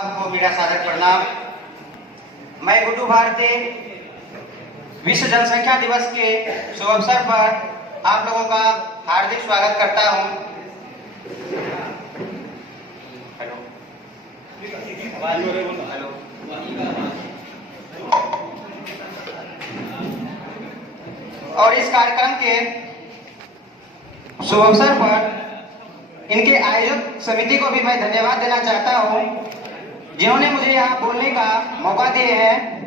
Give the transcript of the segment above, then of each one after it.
आपको मेरा सादर प्रणाम। मैं गुड्डू भारती विश्व जनसंख्या दिवस के शुभ अवसर पर आप लोगों का हार्दिक स्वागत करता हूं। हेलो। और इस कार्यक्रम के शुभ अवसर पर इनके आयोजक समिति को भी मैं धन्यवाद देना चाहता हूं, जिन्होंने मुझे यहाँ बोलने का मौका दिए हैं।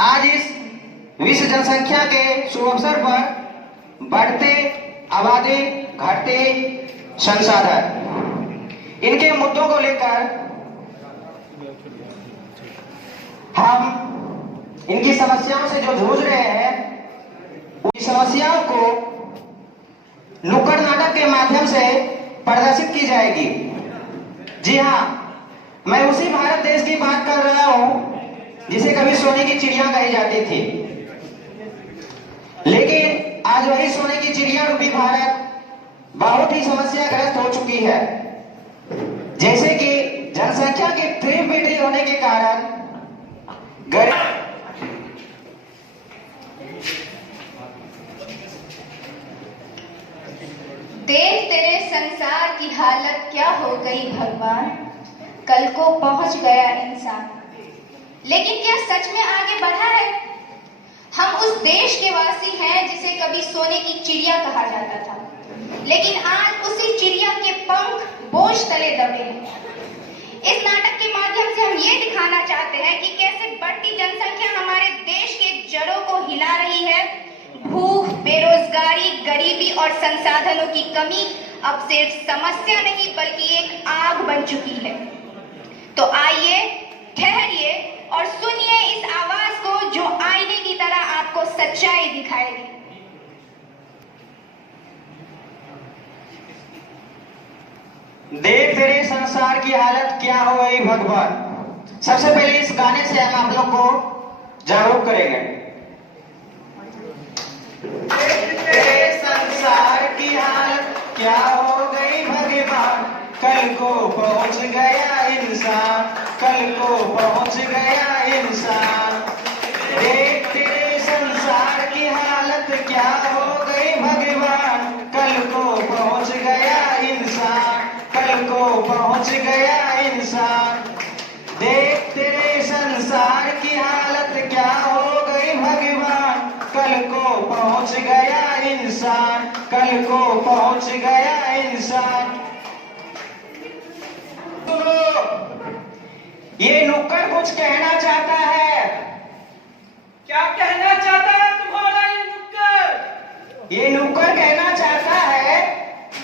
आज इस विश्व जनसंख्या के शुभ अवसर पर बढ़ते आबादी, घटते संसाधन, इनके मुद्दों को लेकर हम इनकी समस्याओं से जो जूझ रहे हैं, उन समस्याओं को नुक्कड़ नाटक के माध्यम से प्रदर्शित की जाएगी। जी हाँ, मैं उसी भारत देश की बात कर रहा हूं जिसे कभी सोने की चिड़िया कही जाती थी, लेकिन आज वही सोने की चिड़िया रूपी भारत बहुत ही समस्याग्रस्त हो चुकी है। जैसे कि जनसंख्या की तीव्र वृद्धि होने के कारण देख तेरे संसार की हालत क्या हो गई भगवान, कल को पहुंच गया इंसान। लेकिन क्या सच में आगे बढ़ा है? हम उस देश के वासी हैं जिसे कभी सोने की चिड़िया कहा जाता था, लेकिन आज उसी चिड़िया के पंख बोझ तले दबे हैं। इस नाटक के माध्यम से हम ये दिखाना चाहते हैं कि कैसे बढ़ती जनसंख्या हमारे देश के जड़ों को हिला रही है। भूख, बेरोजगारी, गरीबी और संसाधनों की कमी अब सिर्फ समस्या नहीं बल्कि एक आग बन चुकी है। तो आइए, ठहरिए और सुनिए इस आवाज को जो आईने की तरह आपको सच्चाई दिखाएगी। देख तेरे संसार की हालत क्या हो गई भगवान। सबसे पहले इस गाने से हम आप लोग को जागरूक करेंगे। देख तेरे संसार की हालत क्या हो गई भगवान, कल को पहुंच गया इंसान, कल को पहुंच गया इंसान। देख तेरे संसार की हालत क्या हो गई भगवान, कल को पहुंच गया इंसान, कल को पहुंच गया इंसान। देख तेरे संसार की हालत क्या हो गई भगवान, कल को पहुंच गया इंसान, कल को पहुंच गया इंसान। ये नुक्कड़ कुछ कहना चाहता है। क्या कहना चाहता है तुम्हारा ये नुक्कड़? ये नुक्कड़ कहना चाहता है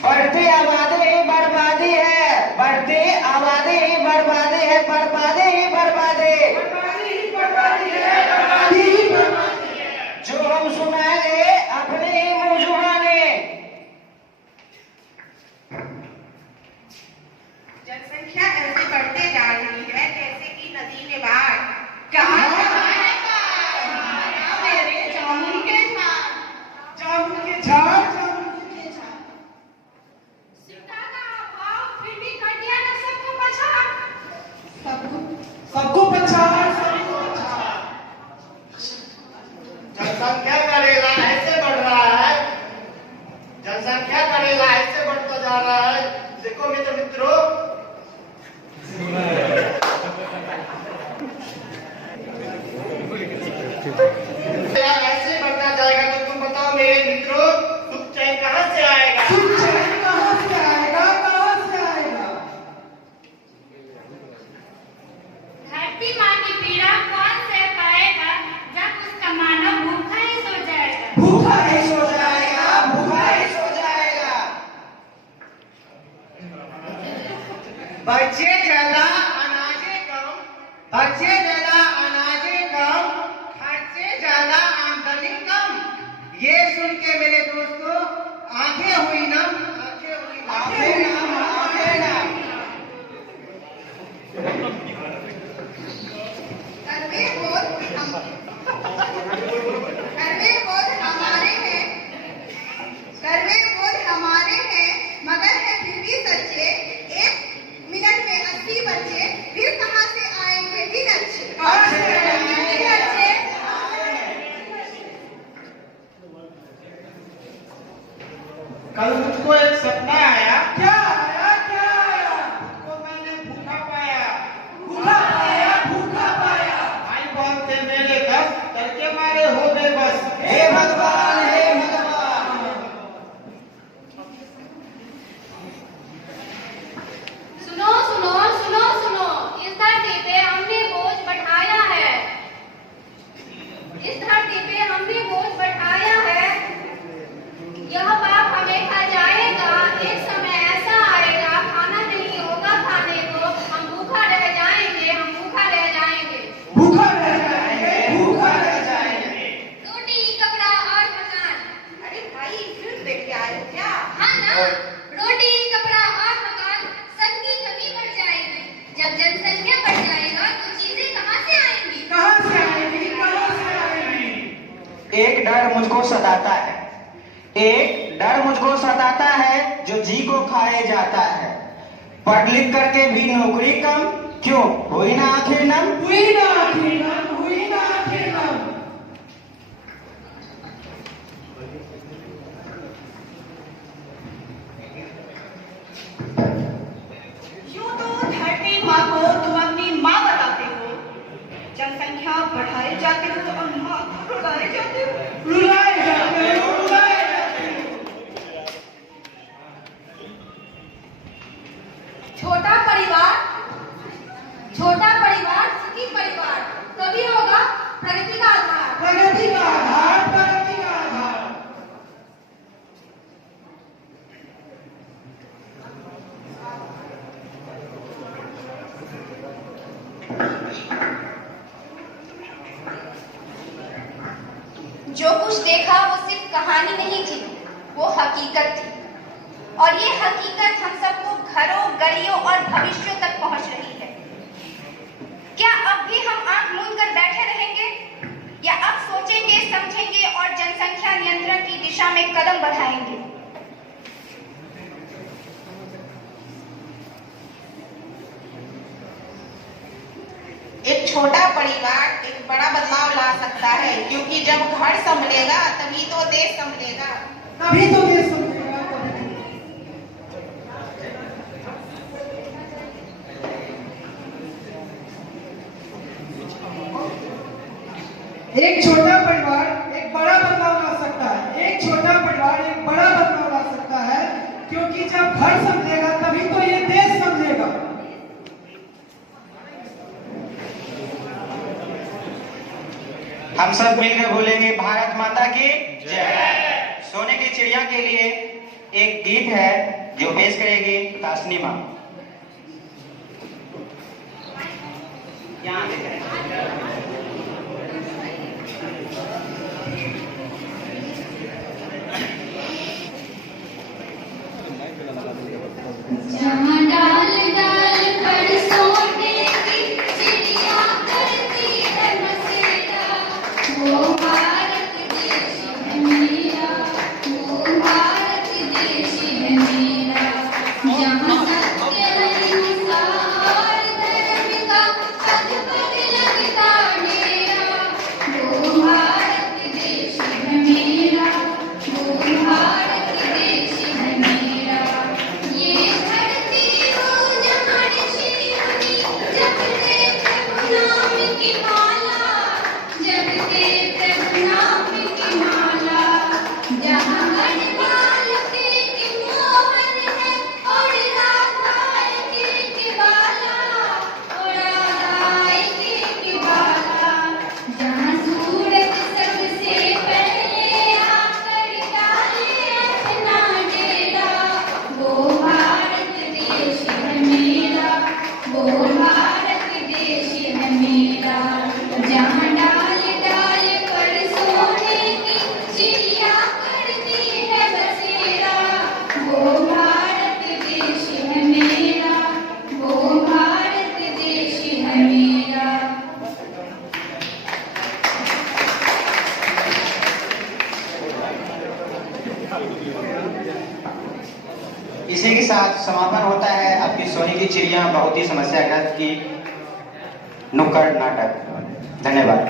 बढ़ती आबादी ही बर्बादी है, बढ़ती आबादी ही बर्बादी है, बर्बादी ही बर्बादी, बर्बादी ही बर्बादी है, बर्बादी ही बर्बादी है। जो हम सुनाएंगे अपने ही मुंह जुबानी। जनसंख्या ऐसे बढ़ते जा रही है जैसे कि नदी में बाढ़। कहाँ मेरे जामुन के झाड़, जामुन के झाड़, सीता का अभाव फिर भी कर दिया ना सबको पछाड़, सबको पछाड़, सबको पछाड़। जनसंख्या का रेला ऐसे बढ़ रहा है, जनसंख्या का रेला ऐसे बढ़ता जा रहा है। देखो मेरे मित्रों, ऐसे बढ़ता जाएगा तो तुम बताओ मेरे मित्रों, सुख चैन कहां से आएगा? कहाँ से आएगा, कहाँ से आएगा? धरती माँ की पीड़ा कौन सह पाएगा जब उसका मानव भूखा ही सो जाएगा। भूखा ही सो जाएगा, भूखा ही सो जाएगा। बच्चे ज्यादा अनाजे कम, बच्चे ज्यादा अनाजे कम, खर्चे ज्यादा आमदनी कम। ये सुन के मेरे दोस्तों आंखें हुई नम, आंखें हुई नम, आंखें नाम, आंखें नाम। कड़वे बोध हमारे हैं, कड़वे बोध हमारे हैं, मगर है फिर भी सच्चे। एक मिनट में 80 बच्चे एक डर मुझको सताता है, एक डर मुझको सताता है जो जी को खाए जाता है। पढ़ लिख करके भी नौकरी कम, क्यों हुई ना आखिर नम? हुई ना आखिर नम, हुई ना आखिर नम। यूं तो धरती माँ को तुम अपनी माँ बताते हो, जनसंख्या बढ़ाए जाते हो और माँ को रुलाए जाते हो। रुलाए जाते हो, रुलाए जाते हो। छोटा परिवार सुखी परिवार, तभी होगा प्रगति का आधार। प्रगति का आधार, प्रगति का आधार। जो कुछ देखा वो सिर्फ कहानी नहीं थी, वो हकीकत थी। और ये हकीकत हम सबको घरों, गलियों और भविष्यों तक पहुंच रही है। क्या अब भी हम आंख मूंद कर बैठे रहेंगे, या अब सोचेंगे, समझेंगे और जनसंख्या नियंत्रण की दिशा में कदम बढ़ाएंगे? एक छोटा परिवार एक बड़ा बदलाव ला सकता है, क्योंकि जब घर संभलेगा तभी तो देश संभलेगा। तभी तो देश संभलेगा। एक छोटा परिवार एक बड़ा बदलाव ला सकता है, एक छोटा परिवार एक बड़ा बदलाव ला सकता है, क्योंकि जब घर समझेगा तभी तो ये देश समझेगा। हम सब मिलकर बोलेंगे भारत माता की जय। सोने की चिड़िया के लिए एक गीत है जो पेश करेगी तासनी माँ। जहाँ डाल डाल पर सोने की चिड़िया करती है बसेरा, वो भारत देश है मेरा, वो भारत देश है मेरा। जहाँ सत्य अहिंसा और धर्म का पद पद लगता डेरा, वो भारत देश है मेरा, वो भारत देश है मेरा। ये धरती हो जहाँ ऋषि मुनि जपते प्रभु नाम की माला, जपते प्रभु नाम की माला। जहाँ गढ़वाल के मोहन है और राधा के बाला, और राधा के बाला। जहाँ सूरज सबसे पहले आकर डाले अपना डेरा, वो भारत देश है मेरा, वो भारत देश है मेरा। जहाँ डाल डाल पर सोने की चिड़िया करती है बसेरा, वो भारत देश है मेरा, वो भारत देश है मेरा। इसी के साथ समापन होता है आपकी सोने की चिड़िया बहुत ही समस्याग्रस्त की नुक्कड़ नाटक। धन्यवाद।